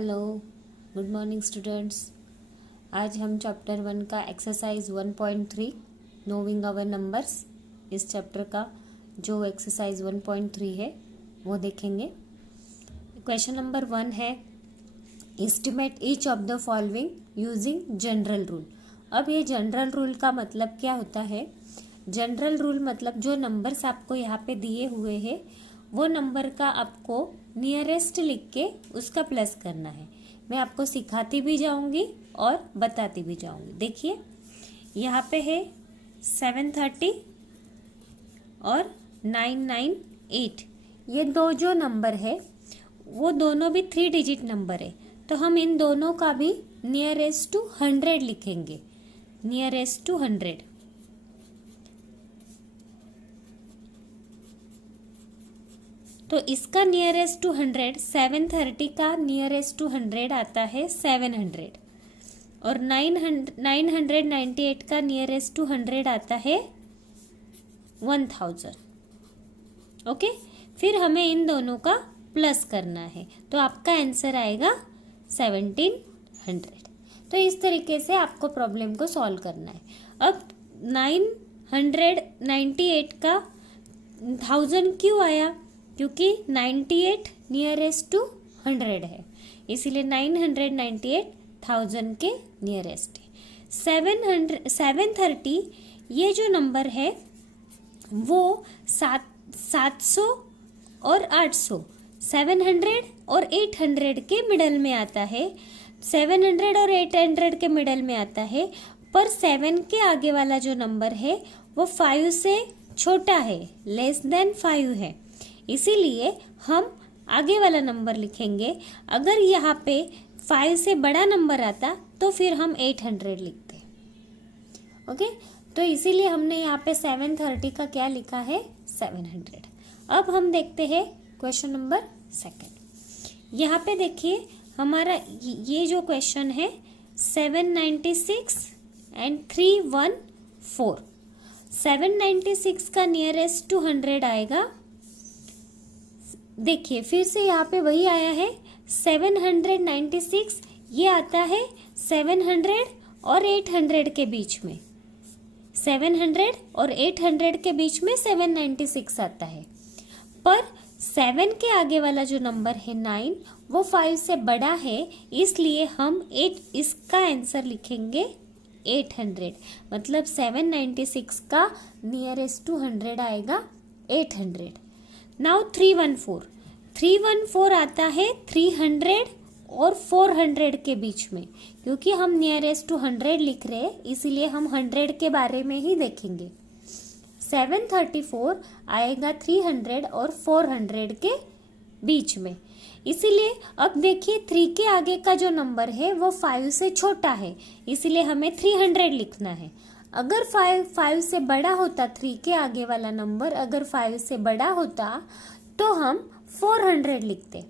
Hello, good morning students. आज हम chapter 1 का एक्सरसाइज 1.3 नोविंग आवर नंबर्स, इस चैप्टर का जो एक्सरसाइज 1.3 है वो देखेंगे। क्वेश्चन नंबर 1 है estimate each of the following using general rule. अब ये जनरल रूल का मतलब क्या होता है? जनरल रूल मतलब जो नंबर्स आपको यहाँ पे दिए हुए हैं वो नंबर का आपको नियरेस्ट लिख के उसका प्लस करना है। मैं आपको सिखाती भी जाऊंगी और बताती भी जाऊंगी। देखिए यहाँ पे है 730 और 998। ये दो जो नंबर है वो दोनों भी 3 डिजिट नंबर है, तो हम इन दोनों का भी नियरेस्ट टू 100 लिखेंगे। Nearest to 100। तो इसका नियरेस्ट टू 100, 730 का नियरेस्ट टू 100 आता है 700 और 998 का नियरेस्ट टू 100 आता है 1000। ओके, फिर हमें इन दोनों का प्लस करना है, तो आपका आंसर आएगा 1700। तो इस तरीके से आपको प्रॉब्लम को सॉल्व करना है। अब 998 का 1000 क्यों आया? क्योंकि 98 नियरेस्ट टू 100 है, इसीलिए 998 1000 के नियरेस्ट है। 730 ये जो नंबर है वो 700 और 800, 700 और 800 के मिडल में आता है। 700 और 800 के मिडल में आता है, पर 7 के आगे वाला जो नंबर है वो 5 से छोटा है, लेस देन 5 है, इसीलिए हम आगे वाला नंबर लिखेंगे। अगर यहाँ पे 5 से बड़ा नंबर आता तो फिर हम 800 लिखते। ओके, तो इसीलिए हमने यहाँ पे 730 का क्या लिखा है? 700। अब हम देखते हैं क्वेश्चन नंबर 2। यहाँ पे देखिए हमारा ये जो क्वेश्चन है 796 एंड 314। 796 का नियरेस्ट टू 100 आएगा। देखिए फिर से यहाँ पे वही आया है 796, ये आता है 700 और 800 के बीच में। 700 और 800 के बीच में 796 आता है, पर 7 के आगे वाला जो नंबर है 9 वो 5 से बड़ा है, इसलिए हम 8 इसका आंसर लिखेंगे 800। मतलब 796 का नियरेस्ट टू 100 आएगा 800। नाउ 314 आता है 300 और 400 के बीच में। क्योंकि हम नियरेस्ट टू 100 लिख रहे हैं, इसीलिए हम 100 के बारे में ही देखेंगे। 734 आएगा 300 और 400 के बीच में, इसीलिए अब देखिए 3 के आगे का जो नंबर है वो 5 से छोटा है, इसीलिए हमें 300 लिखना है। अगर 5 से बड़ा होता, 3 के आगे वाला नंबर अगर 5 से बड़ा होता तो हम 400 लिखते,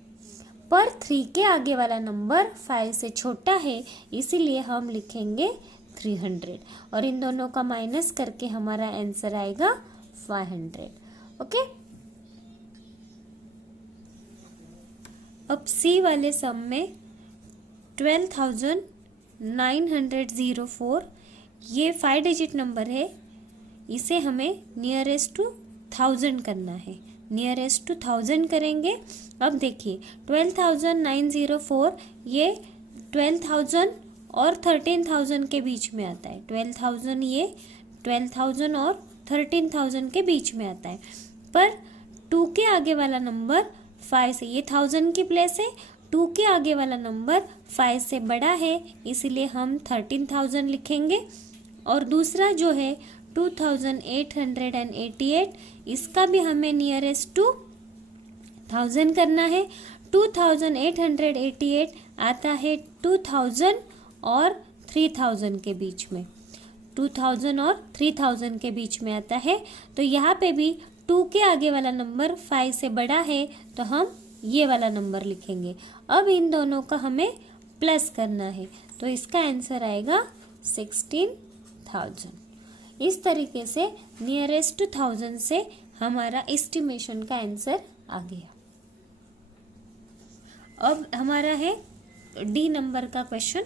पर 3 के आगे वाला नंबर 5 से छोटा है, इसीलिए हम लिखेंगे 300 और इन दोनों का माइनस करके हमारा आंसर आएगा 500। ओके, अब सी वाले सम में 12,904 ये 5 डिजिट नंबर है, इसे हमें नियरेस्ट टू 1000 करना है। नियरेस्ट टू 1000 करेंगे। अब देखिए 12,904 ये 12,000 और 13,000 के बीच में आता है। 12,000 ये 12,000 और 13,000 के बीच में आता है, पर 2 के आगे वाला नंबर 5 से, ये 1000 की प्लेस है, 2 के आगे वाला नंबर 5 से बड़ा है, इसीलिए हम 13,000 लिखेंगे। और दूसरा जो है 2888, इसका भी हमें नियरेस्ट टू 1000 करना है। 2888 आता है 2000 और 3000 के बीच में। 2000 और 3000 के बीच में आता है, तो यहाँ पे भी 2 के आगे वाला नंबर 5 से बड़ा है, तो हम ये वाला नंबर लिखेंगे। अब इन दोनों का हमें प्लस करना है, तो इसका आंसर आएगा 16,000। इस तरीके से नियरेस्ट टू 1000 से हमारा एस्टिमेशन का आंसर आ गया। अब हमारा है डी नंबर का क्वेश्चन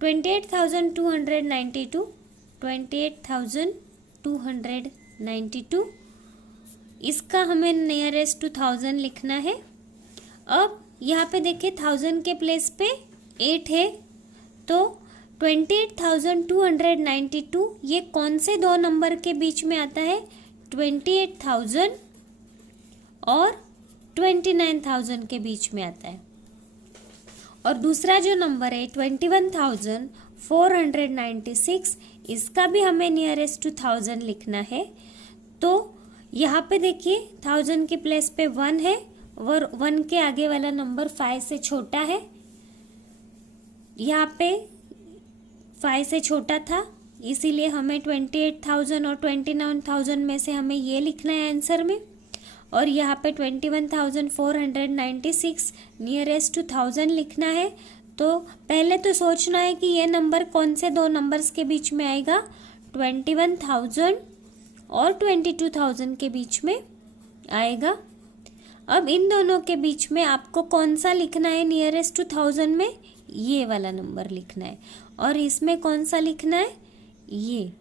28,292, 28,292 इसका हमें नियरेस्ट टू 1000 लिखना है। अब यहाँ पे देखिए 1000 के प्लेस पे 8 है, तो 28,292 ये कौन से दो नंबर के बीच में आता है? 28,000 और 29,000 के बीच में आता है। और दूसरा जो नंबर है 21,496 इसका भी हमें नियरेस्ट टू 1000 लिखना है। तो यहाँ पे देखिए 1000 के प्लेस पे 1 है और 1 के आगे वाला नंबर 5 से छोटा है। यहाँ पे 5 से छोटा था, इसीलिए हमें 28,000 और 29,000 में से हमें ये लिखना है आंसर में। और यहाँ पे 21,496 नियरेस्ट टू 1000 लिखना है। तो पहले तो सोचना है कि ये नंबर कौन से दो नंबर्स के बीच में आएगा, 21,000 और 22,000 के बीच में आएगा। अब इन दोनों के बीच में आपको कौन सा लिखना है नियरेस्ट टू 1000 में? ये वाला नंबर लिखना है। और इसमें कौन सा लिखना है? ये,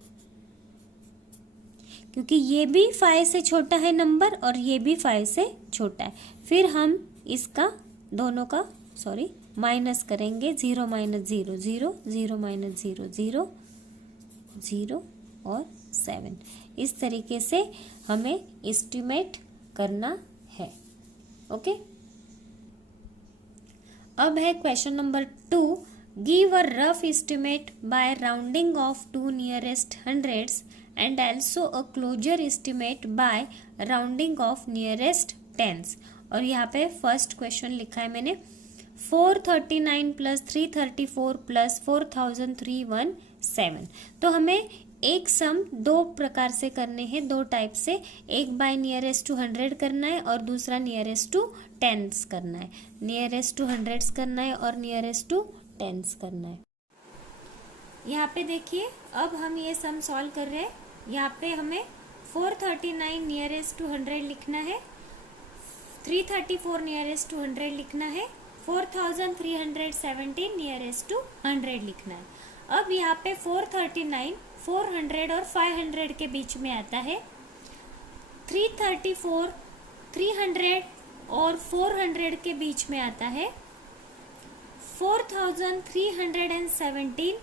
क्योंकि ये भी 5 से छोटा है नंबर और ये भी 5 से छोटा है। फिर हम इसका दोनों का माइनस करेंगे, 0 - 0 0, 0 - 0 0, 0 और 7। इस तरीके से हमें एस्टिमेट करना है। ओके, अब है question number 2। Give a rough estimate by rounding off to nearest hundreds and also a closure estimate by rounding of nearest tens। और यहाँ पे फर्स्ट क्वेश्चन लिखा है मैंने 439 + 334 + 4,317। तो हमें एक सम दो प्रकार से करने हैं, दो टाइप से। एक बाय नियरेस्ट टू 100 करना है और दूसरा नियरेस्ट टू टेंस करना है। नियरेस्ट टू हंड्रेड्स करना है और नियरेस्ट टू टेंस करना है। यहाँ पे देखिए अब हम ये सम सॉल्व कर रहे हैं। यहाँ पे हमें 439 नियरेस्ट टू 100 लिखना है, 334 नियरेस्ट टू 100 लिखना है, 4,317 नियरेस्ट टू 100 लिखना है। अब यहाँ पे 439 400 और 500 के बीच में आता है, 334 300 और 400 के बीच में आता है, 4,317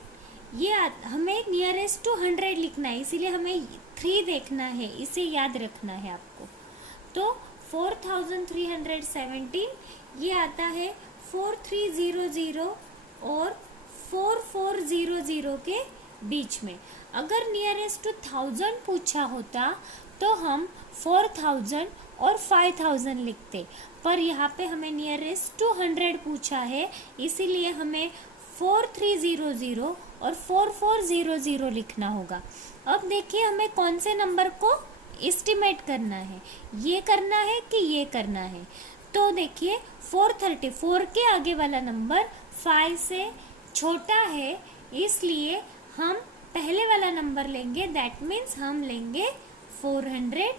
ये हमें नियरेस्ट टू 100 लिखना है, इसीलिए हमें 3 देखना है, इसे याद रखना है आपको। तो 4,317 ये आता है 4300 और 4400 के बीच में। अगर नियरेस्ट टू 1000 पूछा होता तो हम 4000 और 5000 लिखते, पर यहाँ पे हमें नियरेस्ट टू 100 पूछा है, इसीलिए हमें 4300 और 4400 लिखना होगा। अब देखिए हमें कौन से नंबर को एस्टिमेट करना है, ये करना है कि ये करना है। तो देखिए 434 के आगे वाला नंबर 5 से छोटा है, इसलिए हम पहले वाला नंबर लेंगे, दैट मीन्स हम लेंगे 400।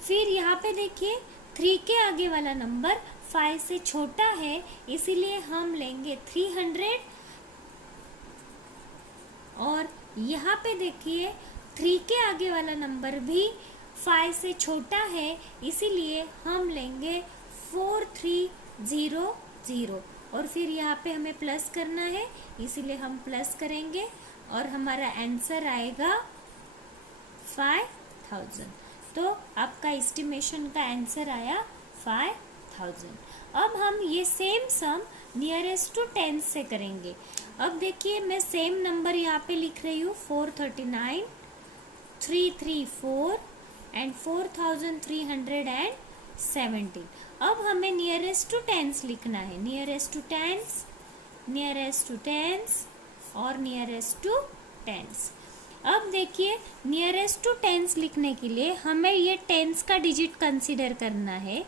फिर यहाँ पे देखिए 3 के आगे वाला नंबर 5 से छोटा है, इसीलिए हम लेंगे 300। और यहाँ पे देखिए 3 के आगे वाला नंबर भी 5 से छोटा है, इसीलिए हम लेंगे 4300। और फिर यहाँ पे हमें प्लस करना है, इसीलिए हम प्लस करेंगे और हमारा आंसर आएगा 5000। तो आपका एस्टिमेशन का आंसर आया 5000। अब हम ये सेम सम नियरेस्ट टू 10 से करेंगे। अब देखिए मैं सेम नंबर यहाँ पे लिख रही हूँ, 439 334 एंड 4317। अब हमें नियरेस्ट टू 10 लिखना है, नियरेस्ट टू 10, नियरेस्ट टू 10 और नियरेस्ट टू 10। अब देखिए नियरेस्ट टू 10 लिखने के लिए हमें ये 10 का डिजिट कंसीडर करना है,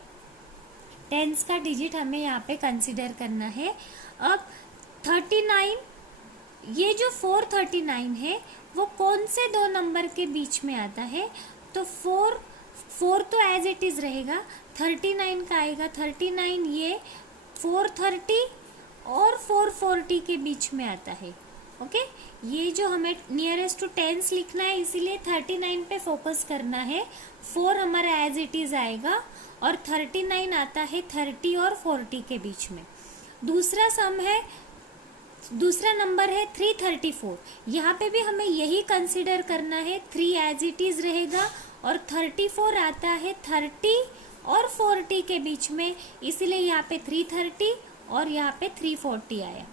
10 का डिजिट हमें यहाँ पे कंसीडर करना है। अब 39, ये जो 439 है वो कौन से दो नंबर के बीच में आता है? तो 4 तो एज इट इज रहेगा, 39 का आएगा 39, ये 430 और 440 के बीच में आता है। ओके, ये जो हमें नियरेस्ट टू टेंस लिखना है इसीलिए 39 पे फोकस करना है। 4 हमारा एज इट इज आएगा और 39 आता है 30 और 40 के बीच में। दूसरा नंबर है 334। यहाँ पे भी हमें यही कंसिडर करना है, 3 एज इट इज रहेगा और 34 आता है 30 और 40 के बीच में, इसीलिए यहाँ पे 330 और यहाँ पे 340 आया।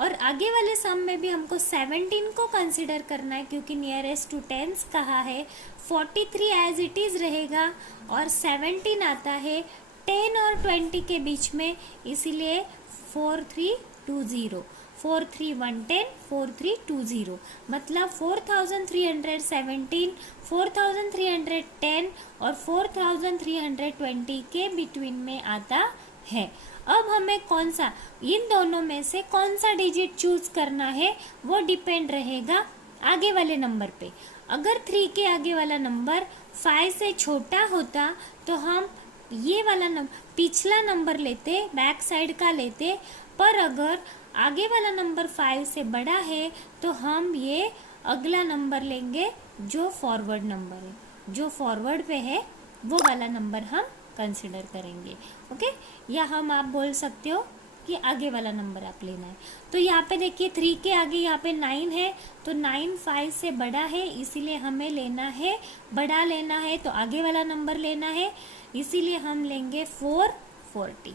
और आगे वाले सम में भी हमको 17 को कंसिडर करना है क्योंकि नियरेस्ट टू टेंस कहा है। 43 एज इट इज रहेगा और 17 आता है 10 और 20 के बीच में, इसीलिए 4320, 43110, 4320, मतलब 4317, 4310 और 4320 के बिटवीन में आता है। अब हमें कौन सा, इन दोनों में से कौन सा डिजिट चूज करना है वो डिपेंड रहेगा आगे वाले नंबर पे। अगर 3 के आगे वाला नंबर 5 से छोटा होता तो हम ये वाला पिछला नंबर लेते, बैक साइड का लेते, पर अगर आगे वाला नंबर 5 से बड़ा है तो हम ये अगला नंबर लेंगे जो फॉरवर्ड नंबर है, जो फॉरवर्ड पे है वो वाला नंबर हम कंसिडर करेंगे। ओके, या हम आप बोल सकते हो कि आगे वाला नंबर आप लेना है। तो यहाँ पे देखिए 3 के आगे यहाँ पे 9 है, तो 9 5 से बड़ा है, इसीलिए हमें लेना है, बड़ा लेना है तो आगे वाला नंबर लेना है, इसीलिए हम लेंगे 440।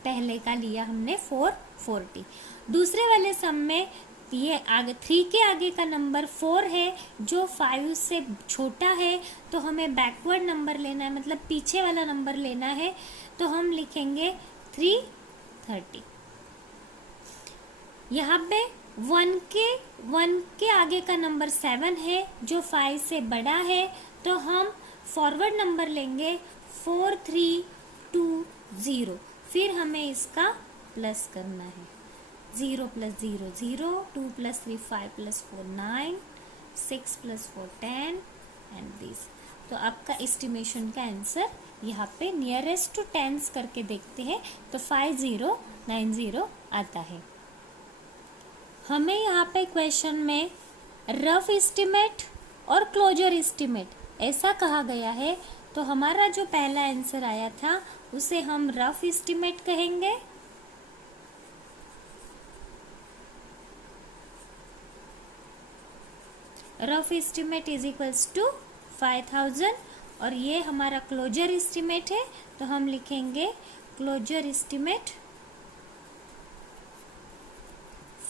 पहले का लिया हमने 440। दूसरे वाले सम में ये आगे 3 के आगे का नंबर 4 है जो 5 से छोटा है, तो हमें बैकवर्ड नंबर लेना है, मतलब पीछे वाला नंबर लेना है, तो हम लिखेंगे 330। यहाँ पे 1 के आगे का नंबर 7 है जो 5 से बड़ा है, तो हम फॉरवर्ड नंबर लेंगे 4320, फिर हमें इसका प्लस करना है, 0 + 0 0, 2 + 3 5 + 4 9, 6 + 4 10 एंड दिस। तो आपका एस्टिमेशन का आंसर यहाँ पे नियरेस्ट टू टेंस करके देखते हैं तो 5090 आता है। हमें यहाँ पे क्वेश्चन में रफ एस्टिमेट और क्लोजर एस्टिमेट ऐसा कहा गया है, तो हमारा जो पहला आंसर आया था उसे हम रफ एस्टिमेट कहेंगे। Rough estimate is equals to 5000 और ये हमारा क्लोजर एस्टिमेट है, तो हम लिखेंगे क्लोजर एस्टिमेट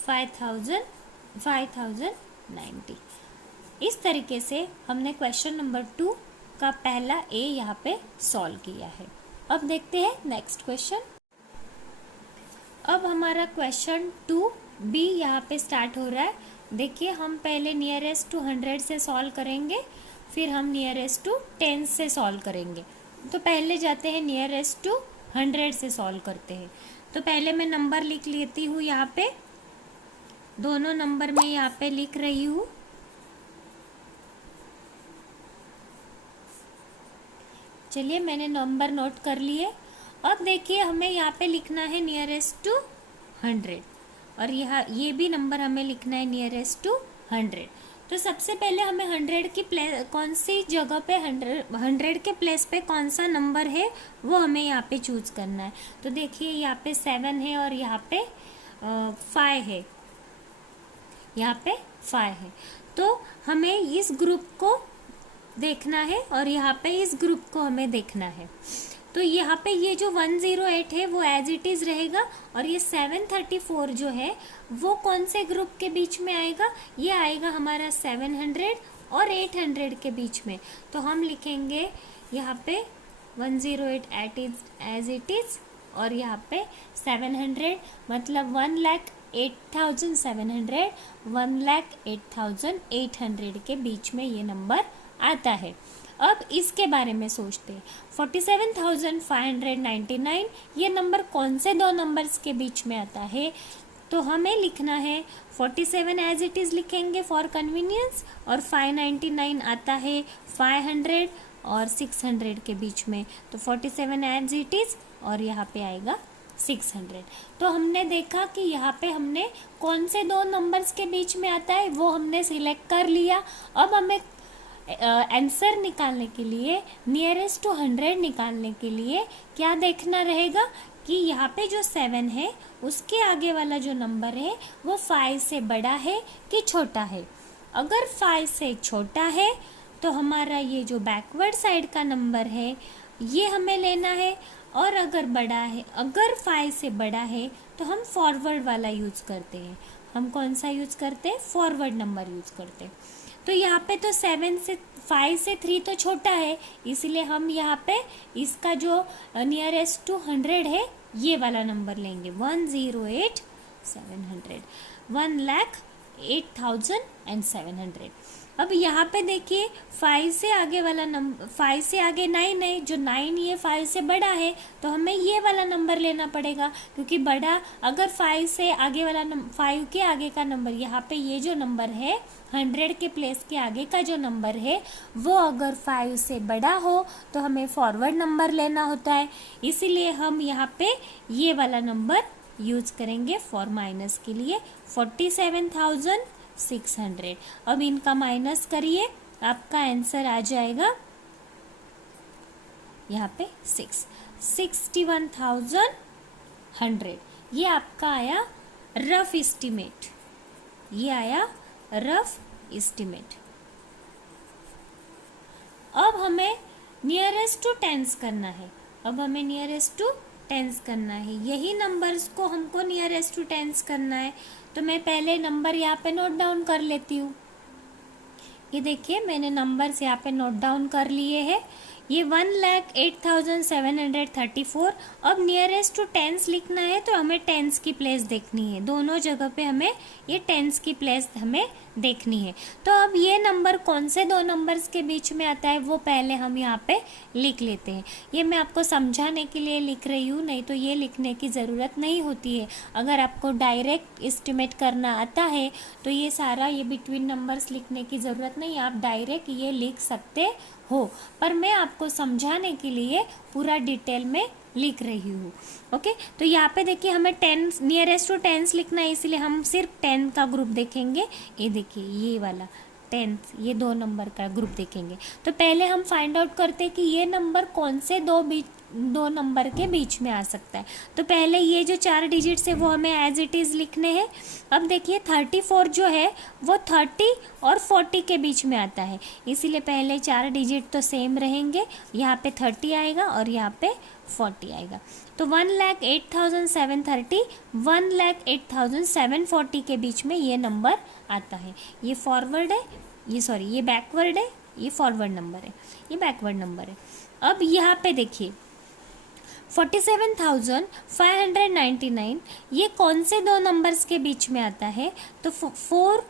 5090। इस तरीके से हमने क्वेश्चन नंबर 2 का पहला ए यहाँ पे सॉल्व किया है। अब देखते हैं नेक्स्ट क्वेश्चन। अब हमारा क्वेश्चन 2B यहाँ पे स्टार्ट हो रहा है। देखिए, हम पहले नियरेस्ट टू 100 से सॉल्व करेंगे, फिर हम नियरेस्ट टू 10 से सॉल्व करेंगे। तो पहले जाते हैं नियरेस्ट टू 100 से सॉल्व करते हैं। तो पहले मैं नंबर लिख लेती हूँ, यहाँ पे दोनों नंबर में यहाँ पे लिख रही हूँ। चलिए, मैंने नंबर नोट कर लिए। अब देखिए, हमें यहाँ पे लिखना है नियरेस्ट टू 100 और यहाँ ये भी नंबर हमें लिखना है नियरेस्ट टू 100। तो सबसे पहले हमें 100 की प्लेस, कौन सी जगह पे 100 के प्लेस पे कौन सा नंबर है वो हमें यहाँ पे चूज करना है। तो देखिए, यहाँ पे 7 है और यहाँ पे 5 है, यहाँ पे 5 है, तो हमें इस ग्रुप को देखना है और यहाँ पे इस ग्रुप को हमें देखना है। तो यहाँ पे ये जो 108 है वो एज इट इज रहेगा और ये 734 जो है वो कौन से ग्रुप के बीच में आएगा, ये आएगा हमारा 700 और 800 के बीच में। तो हम लिखेंगे यहाँ पे 108 एज इट इज और यहाँ पे 700, मतलब 1,08,700, 1,08,800 के बीच में ये नंबर आता है। अब इसके बारे में सोचते हैं। 47,599 ये नंबर कौन से दो नंबर्स के बीच में आता है, तो हमें लिखना है 47 एज इट इज़ लिखेंगे फॉर कन्वीनियंस, और 599 आता है 500 और 600 के बीच में। तो 47 एज इट इज़ और यहाँ पे आएगा 600। तो हमने देखा कि यहाँ पे हमने कौन से दो नंबर्स के बीच में आता है वो हमने सिलेक्ट कर लिया। अब हमें आंसर निकालने के लिए, नियरेस्ट टू 100 निकालने के लिए क्या देखना रहेगा कि यहाँ पे जो 7 है उसके आगे वाला जो नंबर है वो 5 से बड़ा है कि छोटा है। अगर 5 से छोटा है तो हमारा ये जो बैकवर्ड साइड का नंबर है ये हमें लेना है, और अगर बड़ा है, अगर 5 से बड़ा है तो हम फॉरवर्ड वाला यूज़ करते हैं। हम कौन सा यूज़ करते हैं? फॉरवर्ड नंबर यूज़ करते हैं। तो यहाँ पे तो 5 से 3 तो छोटा है, इसलिए हम यहाँ पे इसका जो नियरेस्ट टू 100 है ये वाला नंबर लेंगे, 108,700, 1,08,700। अब यहाँ पे देखिए 5 से आगे वाला नंबर, 5 से आगे 9 है, जो 9 ये 5 से बड़ा है तो हमें ये वाला नंबर लेना पड़ेगा, क्योंकि बड़ा, अगर 5 से आगे वाला 5 के आगे का नंबर, यहाँ पे ये जो नंबर है 100 के प्लेस के आगे का जो नंबर है वो अगर 5 से बड़ा हो तो हमें फॉरवर्ड नंबर लेना होता है, इसीलिए हम यहाँ पे ये वाला नंबर यूज करेंगे फॉर माइनस के लिए, 47,600। अब इनका माइनस करिए, आपका आंसर आ जाएगा यहाँ पे 61,100। ये आपका आया रफ एस्टिमेट, ये आया रफ एस्टिमेट। अब हमें नियरेस्ट टू टेंस करना है, अब हमें नियरेस्ट टू टेंस करना है, यही नंबर्स को हमको नियरेस्ट टू टेंस करना है। तो मैं पहले नंबर यहाँ पे नोट डाउन कर लेती हूँ। ये देखिए मैंने नंबर्स यहाँ पे नोट डाउन कर लिए हैं। ये 1,08,734। अब नियरेस्ट टू टेंस लिखना है तो हमें टेंस की प्लेस देखनी है, दोनों जगह पे हमें ये टेंस की प्लेस हमें देखनी है। तो अब ये नंबर कौन से दो नंबर्स के बीच में आता है वो पहले हम यहाँ पे लिख लेते हैं। ये मैं आपको समझाने के लिए लिख रही हूँ, नहीं तो ये लिखने की ज़रूरत नहीं होती है। अगर आपको डायरेक्ट एस्टिमेट करना आता है तो ये सारा ये बिटवीन नंबर्स लिखने की ज़रूरत नहीं, आप डायरेक्ट ये लिख सकते हो, पर मैं आपको समझाने के लिए पूरा डिटेल में लिख रही हूँ। ओके, तो यहाँ पे देखिए हमें 10 नियरेस्ट टू 10 लिखना है, इसलिए हम सिर्फ 10 का ग्रुप देखेंगे। ये देखिए ये वाला 10, ये दो नंबर का ग्रुप देखेंगे। तो पहले हम फाइंड आउट करते हैं कि ये नंबर कौन से दो नंबर के बीच में आ सकता है। तो पहले ये जो 4 डिजिट्स है वो हमें एज इट इज़ लिखने हैं। अब देखिए 34 जो है वो 30 और 40 के बीच में आता है, इसीलिए पहले 4 डिजिट तो सेम रहेंगे, यहाँ पे 30 आएगा और यहाँ पे 40 आएगा। तो 1,08,730, 1,08,740 के बीच में ये नंबर आता है। ये फॉरवर्ड है, ये सॉरी ये बैकवर्ड है, ये फॉरवर्ड नंबर है, ये बैकवर्ड नंबर है। अब यहाँ पे देखिए 47,599 ये कौन से दो नंबर्स के बीच में आता है? तो 4,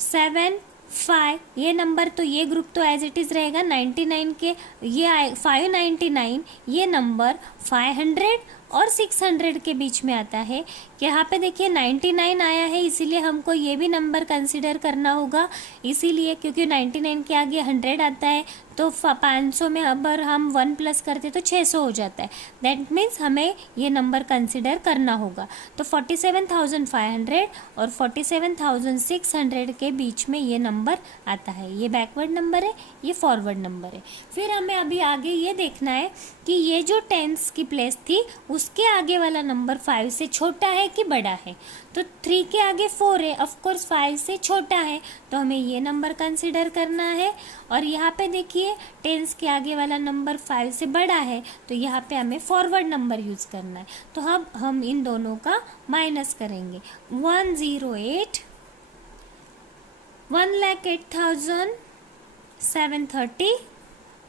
7, 5 ये नंबर, तो ये ग्रुप तो एज इट इज़ रहेगा। 99 के ये 599 ये नंबर 500 और 600 के बीच में आता है। यहाँ पे देखिए 99 आया है, इसीलिए हमको ये भी नंबर कंसिडर करना होगा, इसीलिए क्योंकि 99 के आगे 100 आता है, तो 500 में अगर हम 1 प्लस करते तो 600 हो जाता है। दैट मीन्स हमें ये नंबर कंसिडर करना होगा। तो 47,500 और 47,600 के बीच में ये नंबर आता है। ये बैकवर्ड नंबर है, ये फॉरवर्ड नंबर है। फिर हमें अभी आगे ये देखना है कि ये जो टेंस की प्लेस थी उसके आगे वाला नंबर 5 से छोटा है कि बड़ा है। तो 3 के आगे 4 है, ऑफकोर्स 5 से छोटा है, तो हमें ये नंबर कंसिडर करना है। और यहाँ पे देखिए टेंस के आगे वाला नंबर 5 से बड़ा है, तो यहाँ पे हमें फॉरवर्ड नंबर यूज़ करना है। तो अब हम इन दोनों का माइनस करेंगे। 1,08,730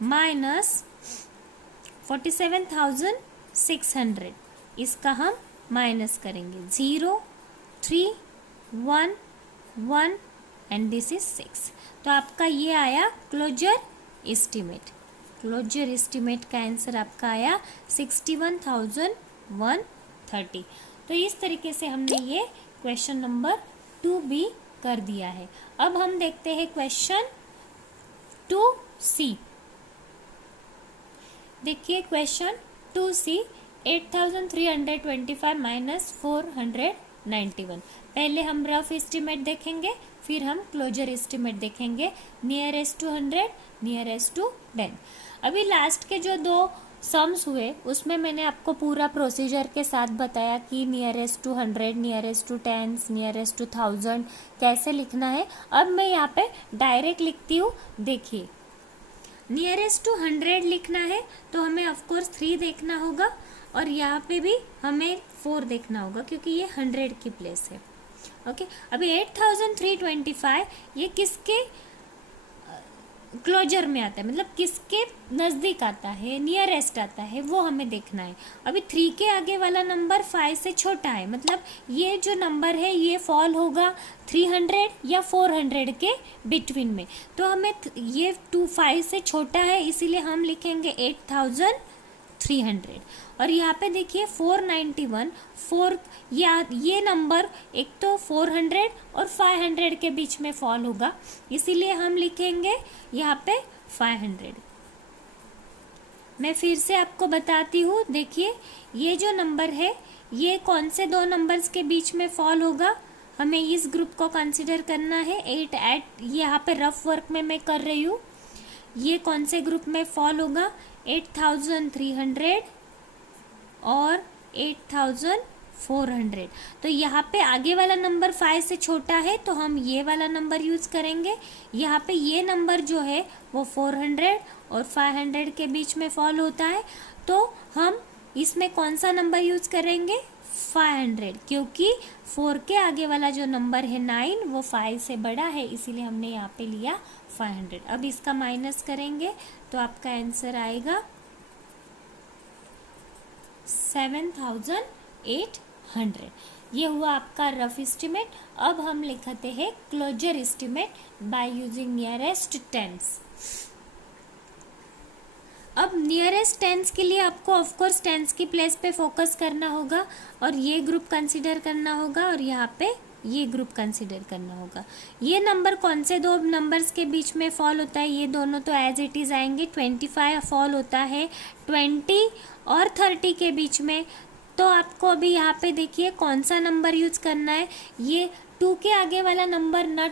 माइनस 47,600, इसका हम माइनस करेंगे। 0, 3, 1, 1 एंड दिस इज 6। तो आपका ये आया क्लोजर एस्टिमेट। क्लोजर एस्टिमेट का आंसर आपका आया 61,130। तो इस तरीके से हमने ये क्वेश्चन नंबर 2B कर दिया है। अब हम देखते हैं क्वेश्चन 2C। देखिए क्वेश्चन 2C, 8325 माइनस 491। पहले हम रफ एस्टिमेट देखेंगे, फिर हम क्लोजर एस्टिमेट देखेंगे, नियरेस्ट टू 100, नियरेस्ट टू 10। अभी लास्ट के जो दो सम्स हुए उसमें मैंने आपको पूरा प्रोसीजर के साथ बताया कि nearest to 100, nearest to 10, nearest to 1000 कैसे लिखना है। अब मैं यहाँ पे डायरेक्ट लिखती हूँ। देखिए, नियरेस्ट टू 100 लिखना है तो हमें ऑफकोर्स 3 देखना होगा, और यहाँ पे भी हमें 4 देखना होगा क्योंकि ये 100 की प्लेस है। ओके, अभी 8325 ये किसके क्लोजर में आता है, मतलब किसके नज़दीक आता है, नियरेस्ट आता है, वो हमें देखना है। अभी 3 के आगे वाला नंबर 5 से छोटा है, मतलब ये जो नंबर है ये फॉल होगा 300 या 400 के बिटवीन में। तो हमें ये 5 से छोटा है, इसीलिए हम लिखेंगे 8300। और यहाँ पे देखिए 491, ये नंबर एक तो 400 और 500 के बीच में फॉल होगा, इसीलिए हम लिखेंगे यहाँ पे 500। मैं फिर से आपको बताती हूँ। देखिए, ये जो नंबर है ये कौन से दो नंबर्स के बीच में फॉल होगा, हमें इस ग्रुप को कंसिडर करना है। 8 यहाँ पे रफ वर्क में मैं कर रही हूँ। ये कौन से ग्रुप में फॉल होगा, 8300 और 8400। तो यहाँ पे आगे वाला नंबर 5 से छोटा है तो हम ये वाला नंबर यूज़ करेंगे। यहाँ पे ये नंबर जो है वो 400 और 500 के बीच में फॉल होता है, तो हम इसमें कौन सा नंबर यूज़ करेंगे, 500, क्योंकि 4 के आगे वाला जो नंबर है 9 वो 5 से बड़ा है, इसीलिए हमने यहाँ पे लिया 500। अब इसका माइनस करेंगे तो आपका आंसर आएगा 7800। ये हुआ आपका रफ एस्टिमेट। अब हम लिखते हैं closer estimate by using nearest tens. अब नियरेस्ट टेंस के लिए आपको ऑफकोर्स टेंस की प्लेस पे फोकस करना होगा, और ये ग्रुप कंसीडर करना होगा, और यहाँ पे ये ग्रुप कंसीडर करना होगा। ये नंबर कौन से दो नंबर्स के बीच में फॉल होता है, ये दोनों तो एज इट इज़ आएंगे। 25 फॉल होता है 20 और 30 के बीच में। तो आपको अभी यहाँ पे देखिए कौन सा नंबर यूज़ करना है। ये 2 के आगे वाला नंबर ना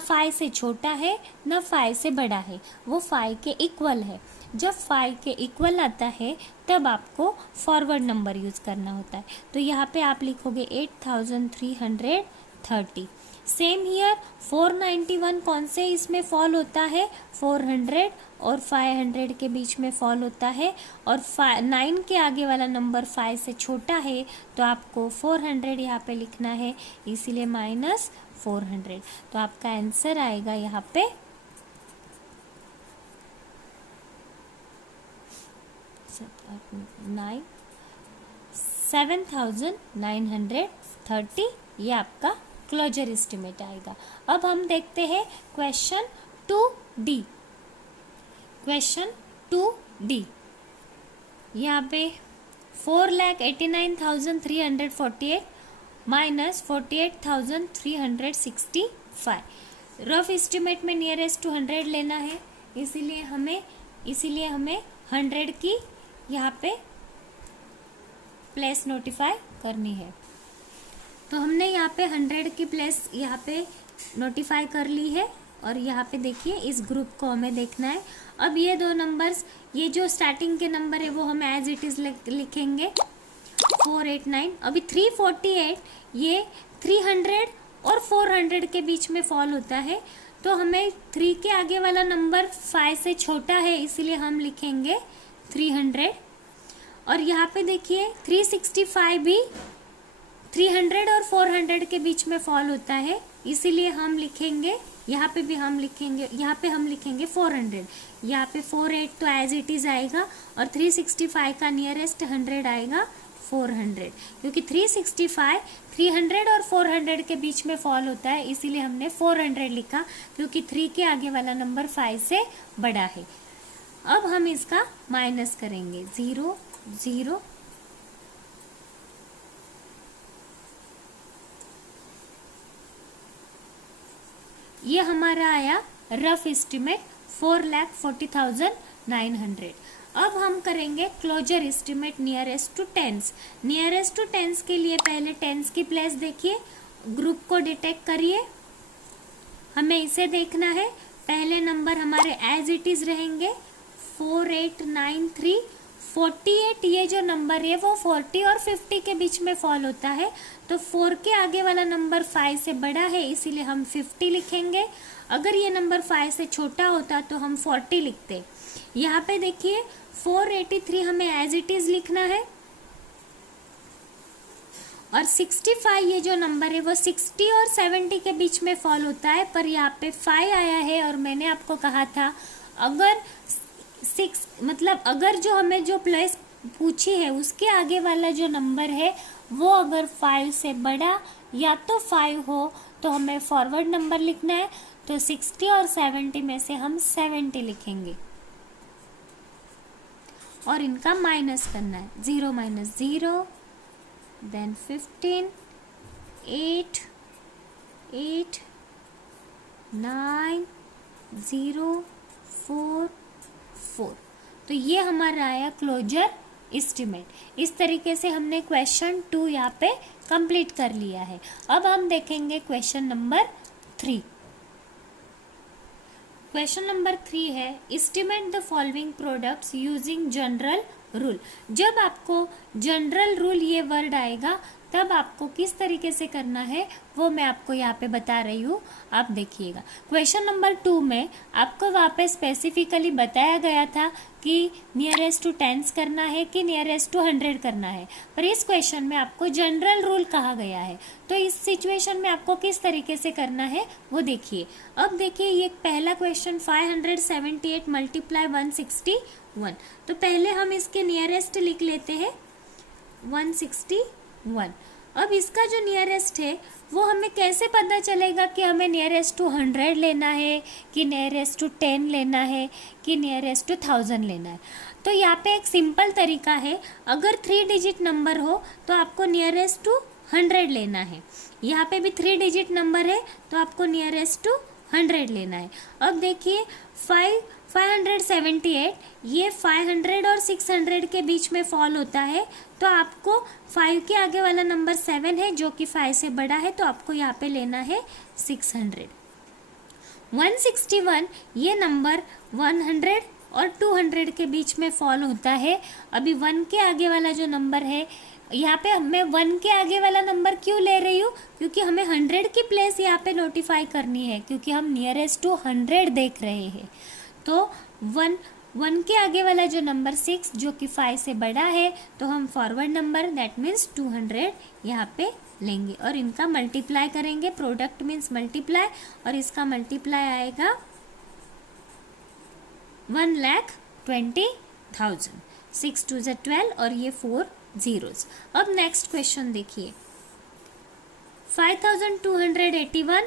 5 से छोटा है ना 5 से बड़ा है, वो 5 के इक्वल है। जब 5 के इक्वल आता है तब आपको फॉरवर्ड नंबर यूज़ करना होता है। तो यहाँ पे आप लिखोगे 8330। सेम हियर 491 कौन से इसमें फॉल होता है, 400 और 500 के बीच में फॉल होता है, और 9 के आगे वाला नंबर 5 से छोटा है, तो आपको 400 यहाँ पे लिखना है, इसीलिए माइनस 400। तो आपका आंसर आएगा यहाँ पे 7930। ये आपका क्लोजर एस्टिमेट आएगा। अब हम देखते हैं क्वेश्चन 2D। क्वेश्चन 2D यहाँ पे 4,89,348 माइनस 48,365। रफ एस्टिमेट में नियरेस्ट टू 100 लेना है, इसीलिए हमें 100 की यहाँ पे प्लेस नोटिफाई करनी है। तो हमने यहाँ पे 100 की प्लेस यहाँ पे नोटिफाई कर ली है, और यहाँ पे देखिए इस ग्रुप को हमें देखना है। अब ये दो नंबर्स, ये जो स्टार्टिंग के नंबर है वो हम एज इट इज़ लिखेंगे 489। अभी 348 ये 300 और 400 के बीच में फॉल होता है, तो हमें 3 के आगे वाला नंबर 5 से छोटा है, इसीलिए हम लिखेंगे 300। और यहाँ पे देखिए 365 भी 300 और 400 के बीच में फॉल होता है, इसीलिए हम लिखेंगे यहाँ पे हम लिखेंगे 400। यहाँ पे 48 तो एज इट इज़ आएगा, और 365 का नियरेस्ट 100 आएगा 400, क्योंकि 365 300 और 400 के बीच में फॉल होता है, इसीलिए हमने 400 लिखा, क्योंकि 3 के आगे वाला नंबर 5 से बड़ा है। अब हम इसका माइनस करेंगे, 0 0 ये हमारा आया रफ एस्टिमेट 4,40,900। अब हम करेंगे closer estimate nearest to tens. Nearest to tens के लिए पहले टेंस की प्लेस देखिए, ग्रुप को डिटेक्ट करिए, हमें इसे देखना है। पहले नंबर हमारे एज इट इज रहेंगे 4893। 48 ये जो नंबर है वो 40 और 50 के बीच में फॉल होता है, तो 4 के आगे वाला नंबर 5 से बड़ा है, इसीलिए हम 50 लिखेंगे। अगर ये नंबर 5 से छोटा होता तो हम 40 लिखते। यहाँ पे देखिए 483 हमें एज इट इज लिखना है, और 65 ये जो नंबर है वो 60 और 70 के बीच में फॉल होता है, पर यहाँ पे 5 आया है। और मैंने आपको कहा था अगर 6 मतलब अगर जो हमें जो प्लेस पूछी है उसके आगे वाला जो नंबर है वो अगर 5 से बड़ा या तो 5 हो तो हमें फॉरवर्ड नंबर लिखना है, तो 60 और 70 में से हम 70 लिखेंगे और इनका माइनस करना है। 0 - 0, then 15, 8, 8, 9, 0, 4, 4। तो ये हमारा आया क्लोजर एस्टिमेट। इस तरीके से हमने क्वेश्चन 2 यहाँ पे कंप्लीट कर लिया है। अब हम देखेंगे क्वेश्चन नंबर 3। क्वेश्चन नंबर 3 है estimate the following products using general rule. जब आपको जनरल रूल ये वर्ड आएगा तब आपको किस तरीके से करना है वो मैं आपको यहाँ पे बता रही हूँ, आप देखिएगा। क्वेश्चन नंबर 2 में आपको वहाँ पे स्पेसिफिकली बताया गया था कि नियरेस्ट टू टेंस करना है कि नियरेस्ट टू 100 करना है, पर इस क्वेश्चन में आपको जनरल रूल कहा गया है। तो इस सिचुएशन में आपको किस तरीके से करना है वो देखिए। अब देखिए ये पहला क्वेश्चन 578 × 161। तो पहले हम इसके नियरेस्ट लिख लेते हैं 161। अब इसका जो नियरेस्ट है वो हमें कैसे पता चलेगा कि हमें नियरेस्ट टू 100 लेना है कि नियरेस्ट टू 10 लेना है कि नियरेस्ट टू 1000 लेना है। तो यहाँ पे एक सिंपल तरीका है, अगर 3 डिजिट नंबर हो तो आपको नियरेस्ट टू 100 लेना है। यहाँ पे भी 3 डिजिट नंबर है तो आपको नियरेस्ट टू 100 लेना है। अब देखिए 578 ये 500 और 600 के बीच में फॉल होता है, तो आपको 5 के आगे वाला नंबर 7 है जो कि 5 से बड़ा है, तो आपको यहाँ पे लेना है 600। 161 ये नंबर 100 और 200 के बीच में फॉल होता है। अभी 1 के आगे वाला जो नंबर है, यहाँ पे मैं 1 के आगे वाला नंबर क्यों ले रही हूँ, क्योंकि हमें 100 की प्लेस यहाँ पे नोटिफाई करनी है, क्योंकि हम नियरेस्ट टू 100 देख रहे हैं। तो 1 के आगे वाला जो नंबर 6 जो कि 5 से बड़ा है, तो हम फॉरवर्ड नंबर दैट मीन्स 200 यहाँ पे लेंगे और इनका मल्टीप्लाई करेंगे। प्रोडक्ट मीन्स मल्टीप्लाई, और इसका मल्टीप्लाई आएगा 1,20,000। 6 2 = 12 और ये 4 zeros। अब नेक्स्ट क्वेश्चन देखिए 5,281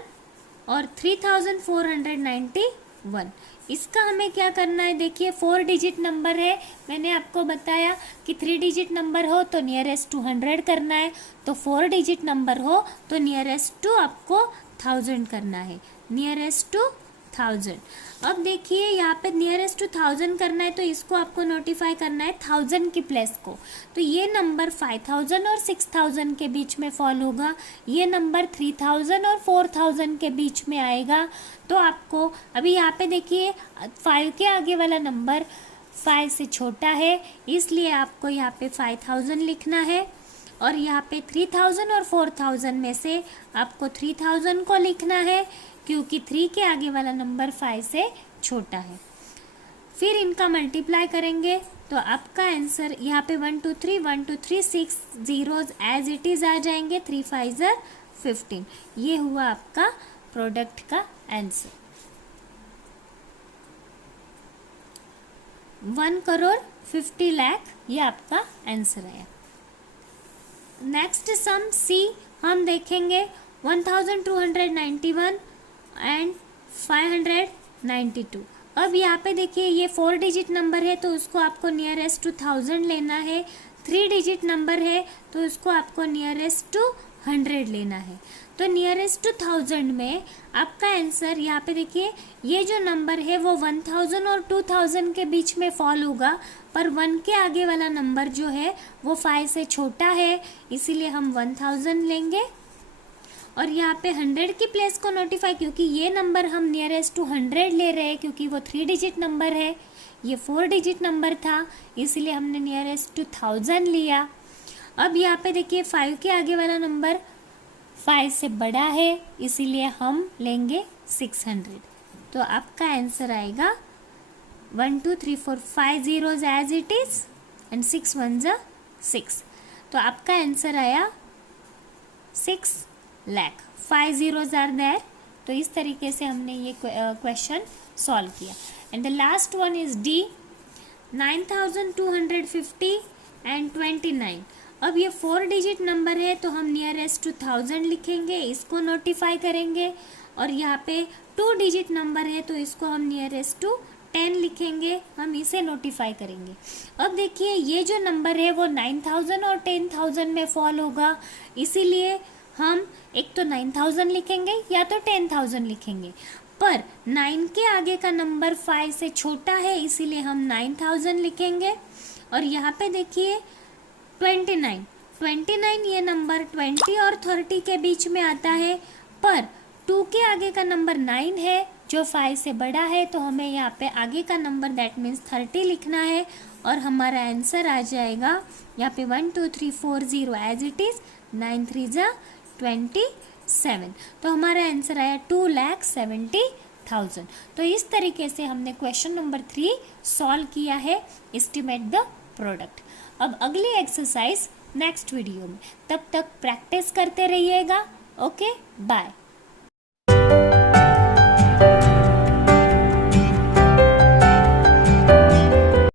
और 3,491। इसका हमें क्या करना है, देखिए 4 डिजिट नंबर है, मैंने आपको बताया कि 3 डिजिट नंबर हो तो नियरेस्ट टू 100 करना है, तो 4 डिजिट नंबर हो तो नियरेस्ट टू आपको 1000 करना है, नियरेस्ट टू 1000। अब देखिए यहाँ पे नियरेस्ट टू 1000 करना है तो इसको आपको नोटिफाई करना है 1000 की प्लेस को, तो ये नंबर 5000 और 6000 के बीच में फॉल होगा, ये नंबर 3000 और 4000 के बीच में आएगा। तो आपको अभी यहाँ पे देखिए 5 के आगे वाला नंबर 5 से छोटा है, इसलिए आपको यहाँ पे 5000 लिखना है, और यहाँ पे 3000 और 4000 में से आपको 3000 को लिखना है, क्योंकि 3 के आगे वाला नंबर 5 से छोटा है। फिर इनका मल्टीप्लाई करेंगे तो आपका आंसर यहाँ पे 1 2 3 1 2 3 6 zeros एज इट इज आ जाएंगे, 3 5 = 15। ये हुआ आपका प्रोडक्ट का आंसर। 1,50,00,000 ये आपका आंसर आया। नेक्स्ट सम सी हम देखेंगे 1291 एंड 592। अब यहाँ पे देखिए ये 4 डिजिट नंबर है तो उसको आपको नियरेस्ट टू 1000 लेना है, 3 डिजिट नंबर है तो उसको आपको नियरेस्ट टू 100 लेना है। तो नियरेस्ट टू 1000 में आपका आंसर यहाँ पे देखिए, ये जो नंबर है वो 1000 और 2000 के बीच में फॉल होगा, पर 1 के आगे वाला नंबर जो है वो 5 से छोटा है, इसीलिए हम 1000 लेंगे। और यहाँ पे 100 की प्लेस को नोटिफाई, क्योंकि ये नंबर हम नियरेस्ट टू 100 ले रहे हैं, क्योंकि वो 3 डिजिट नंबर है, ये 4 डिजिट नंबर था, इसलिए हमने नियरेस्ट टू 1000 लिया। अब यहाँ पे देखिए 5 के आगे वाला नंबर 5 से बड़ा है, इसीलिए हम लेंगे 600। तो आपका आंसर आएगा 1 2 3 4 5 zeros as it is and 6 1s are 6। तो आपका आंसर आया 6 लाख। 5 zeros are there. तो इस तरीके से हमने ये क्वेश्चन सॉल्व किया। And the last one is D, 9250 and 29। अब ये 4 डिजिट नंबर है, तो हम नियरेस्ट टू 1000 लिखेंगे, इसको नोटिफाई करेंगे। और यहाँ पे 2 डिजिट नंबर है, तो इसको हम नियरेस्ट टू 10 लिखेंगे, हम इसे नोटिफाई करेंगे। अब देखिए ये जो नंबर है वो 9000 और 10000 में फॉल होगा, इसीलिए हम एक तो 9000 लिखेंगे या तो 10000 लिखेंगे, पर 9 के आगे का नंबर 5 से छोटा है, इसीलिए हम 9000 लिखेंगे। और यहाँ पे देखिए 29 ये नंबर 20 और 30 के बीच में आता है, पर 2 के आगे का नंबर 9 है जो 5 से बड़ा है, तो हमें यहाँ पे आगे का नंबर दैट मीन्स 30 लिखना है। और हमारा आंसर आ जाएगा यहाँ पे 1 2 3 4 0 as it is, 9 3s are 27। तो हमारा आंसर आया 2,70,000। तो इस तरीके से हमने क्वेश्चन नंबर 3 सॉल्व किया है, एस्टिमेट द प्रोडक्ट। अब अगली एक्सरसाइज नेक्स्ट वीडियो में, तब तक प्रैक्टिस करते रहिएगा। Okay, bye.